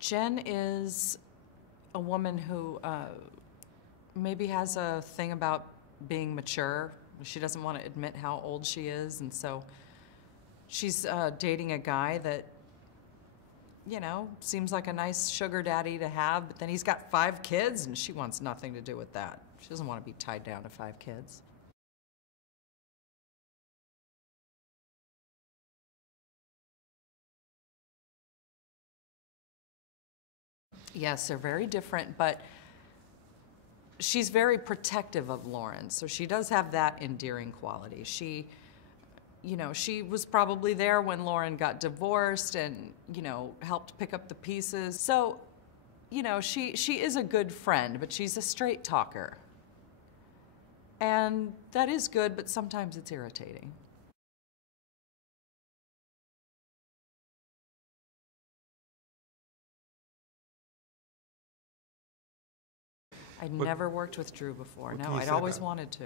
Jen is a woman who maybe has a thing about being mature. She doesn't want to admit how old she is, and so she's dating a guy that, you know, seems like a nice sugar daddy to have, but then he's got 5 kids, and she wants nothing to do with that. She doesn't want to be tied down to 5 kids. Yes, they're very different, but she's very protective of Lauren, so she does have that endearing quality. She, you know, she was probably there when Lauren got divorced and, you know, helped pick up the pieces. So, you know, she is a good friend, but she's a straight talker. And that is good, but sometimes it's irritating. I'd never worked with Drew before. No, I'd always wanted to.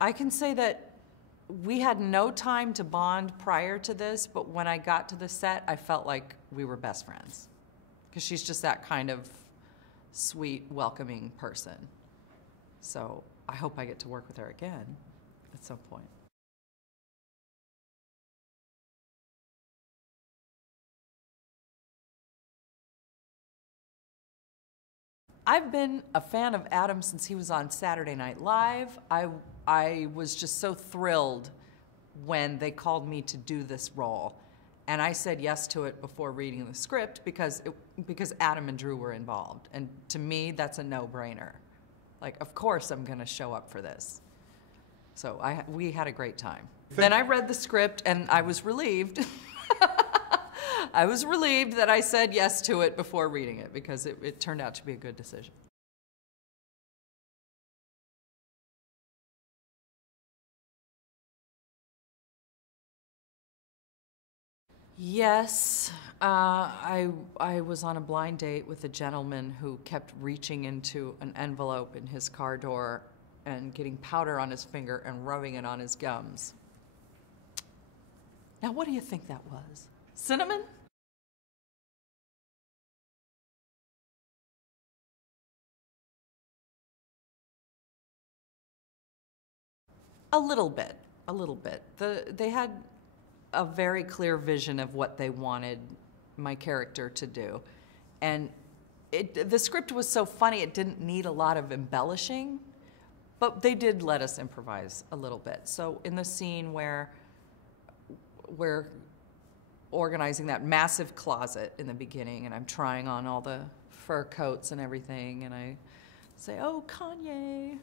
I can say that we had no time to bond prior to this, but when I got to the set, I felt like we were best friends. Because she's just that kind of sweet, welcoming person. So I hope I get to work with her again at some point. I've been a fan of Adam since he was on Saturday Night Live. I was just so thrilled when they called me to do this role. And I said yes to it before reading the script because Adam and Drew were involved. And to me, that's a no-brainer. Like, of course I'm gonna show up for this. So we had a great time. Then I read the script and I was relieved. I was relieved that I said yes to it before reading it because it turned out to be a good decision. Yes, I was on a blind date with a gentleman who kept reaching into an envelope in his car door and getting powder on his finger and rubbing it on his gums. Now, what do you think that was? Cinnamon? A little bit, a little bit. They had a very clear vision of what they wanted my character to do. And the script was so funny, it didn't need a lot of embellishing, but they did let us improvise a little bit. So in the scene where we're organizing that massive closet in the beginning, and I'm trying on all the fur coats and everything, and I say, oh, Kanye,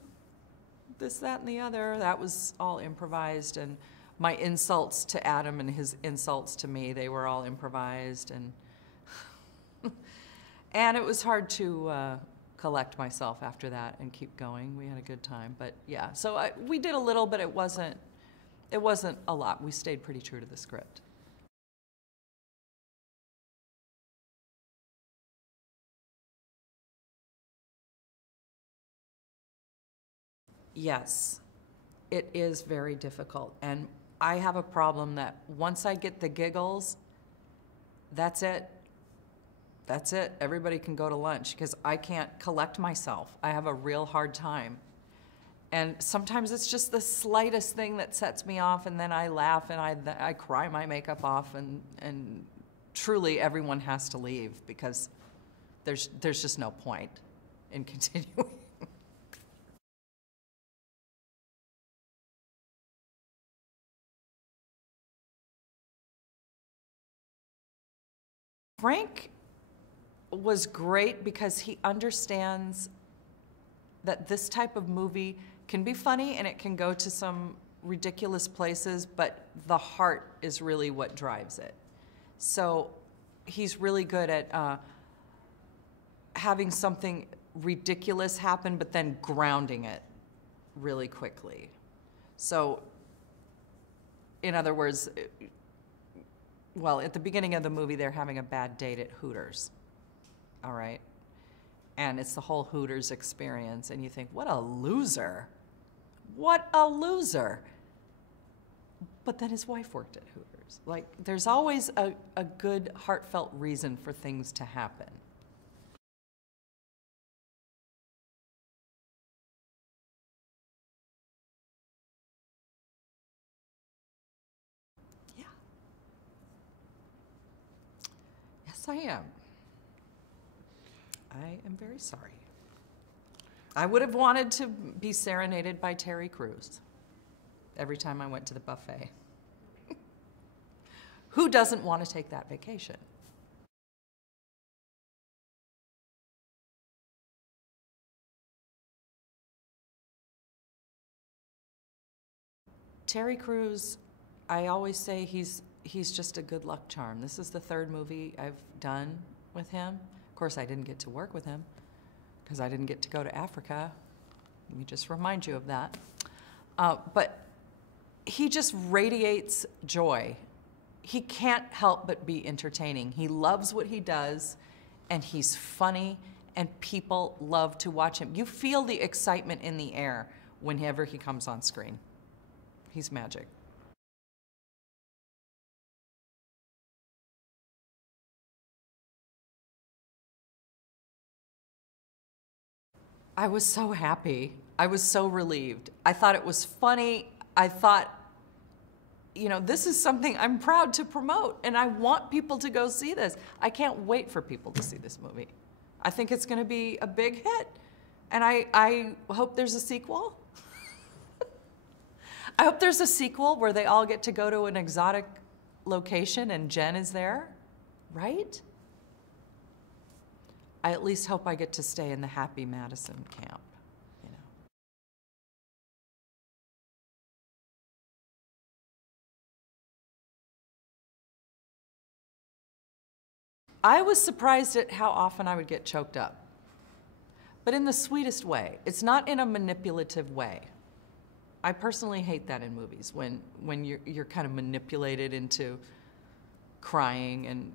this, that, and the other, that was all improvised. And my insults to Adam and his insults to me, they were all improvised. And and it was hard to collect myself after that and keep going. We had a good time, but yeah. So we did a little, but it wasn't a lot. We stayed pretty true to the script. Yes, it is very difficult. And I have a problem that once I get the giggles, that's it. That's it. Everybody can go to lunch because I can't collect myself. I have a real hard time. And sometimes it's just the slightest thing that sets me off, and then I laugh and I cry my makeup off, and truly everyone has to leave because there's just no point in continuing. Frank was great because he understands that this type of movie can be funny and it can go to some ridiculous places, but the heart is really what drives it. So he's really good at having something ridiculous happen, but then grounding it really quickly. So, in other words, well, at the beginning of the movie, they're having a bad date at Hooters, all right? And it's the whole Hooters experience, and you think, what a loser. What a loser. But then his wife worked at Hooters. Like, there's always a good, heartfelt reason for things to happen. Yeah. Yes, I am. I am very sorry. I would have wanted to be serenaded by Terry Crews every time I went to the buffet. Who doesn't want to take that vacation? Terry Crews, I always say he's just a good luck charm. This is the third movie I've done with him. Of course, I didn't get to work with him because I didn't get to go to Africa. Let me just remind you of that. But he just radiates joy. He can't help but be entertaining. He loves what he does, and he's funny, and people love to watch him. You feel the excitement in the air whenever he comes on screen. He's magic. I was so happy. I was so relieved. I thought it was funny. I thought, you know, this is something I'm proud to promote, and I want people to go see this. I can't wait for people to see this movie. I think it's going to be a big hit, and I hope there's a sequel. I hope there's a sequel where they all get to go to an exotic location and Jen is there, right? I at least hope I get to stay in the Happy Madison camp, you know. I was surprised at how often I would get choked up, but in the sweetest way. It's not in a manipulative way. I personally hate that in movies, when you're kind of manipulated into crying, and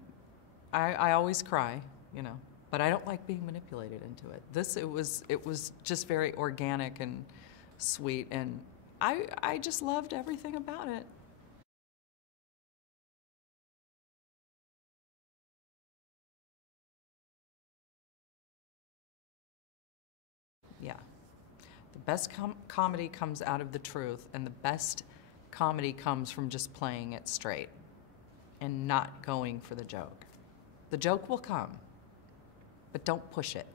I always cry, you know, but I don't like being manipulated into it. It was just very organic and sweet, and I just loved everything about it. Yeah. The best comedy comes out of the truth, and the best comedy comes from just playing it straight and not going for the joke. The joke will come, but don't push it.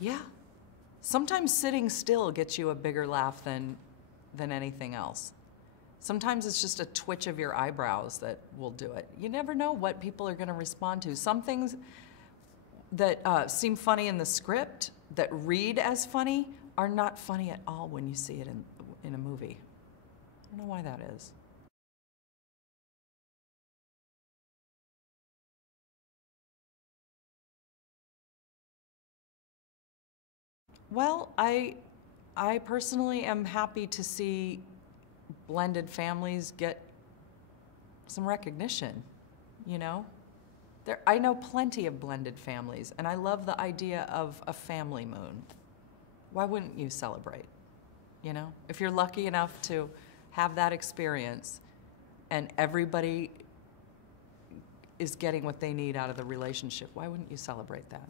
Yeah. Sometimes sitting still gets you a bigger laugh than anything else. Sometimes it's just a twitch of your eyebrows that will do it. You never know what people are going to respond to. Some things that seem funny in the script, that read as funny, are not funny at all when you see it in a movie. I don't know why that is. Well, I personally am happy to see blended families get some recognition, you know? I know plenty of blended families, and I love the idea of a family moon. Why wouldn't you celebrate, you know? If you're lucky enough to have that experience and everybody is getting what they need out of the relationship, why wouldn't you celebrate that?